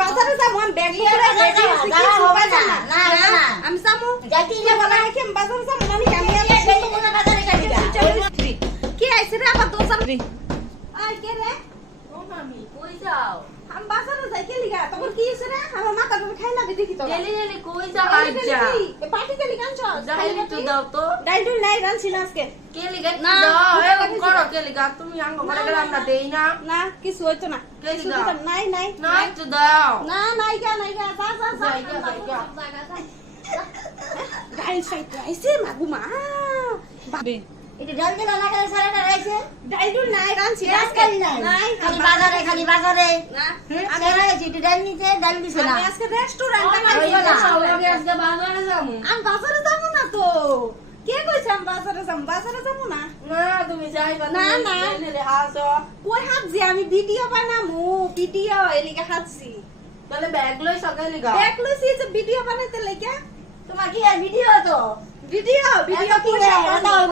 বাজারে যাবো আমি ব্যাগ নিয়ে হবে না না না আমি যাবো যাইতেই কি হবে বলা না কি আমি বাজারে যাবো আমি আমি বাজারে যাবি না কি আইছে রে আবার দোকান আই কে রে ও মামি কই যাও আমি বাজারে যাই কে লিগা তখন কি হইছে রে আমার মাথাটা খাই না দেখি তো গেলি গেলি কই যাও আইজা এ পার্টি কে লিগান চল যাইলি তো দাও তো ডাইল নাই রানছিল আজকে কে লিগা না, দাও দুটো এরকম টাকা করো ছিল। কে লিগা তুমি আঙ্গ করে গেলে আমরা দেই না না কিছু হইতো না কে কিছু লিগা? দিতাম নাই নাই না তো দাও না নাই গা যা যা যা যাইগা, যাইগা। ডাইল সাইতে আইছে মাগুমা বাবে এটা জলদি না লাগালে সারাটা রইছে ডাইল নাই রানছিল আজকে খালি নাই নাই খালি বাজারে না আমি রয়েছি এটা ডাল নিতে ডাল দিছে না আমি আজকে রেস্টুরেন্ট হইলো না। আমি আজকে বাজারে যাবো আমি বাজারে যাবো না তো কে কইছে আমি বাজারে যাবো না না তুমি যাইবা না, তুমি না। যাইলে হাসো কই হাতছি আমি ভিডিও বানামু ভিডিও এলিগা হাতছি তাহলে ব্যাগ লই সকালে লিগা দেখ লইছি যে ভিডিও বানাইতে লাগা তোমার কি আর ভিডিও তো ভিডিও এত কি রে? পয়সা এটা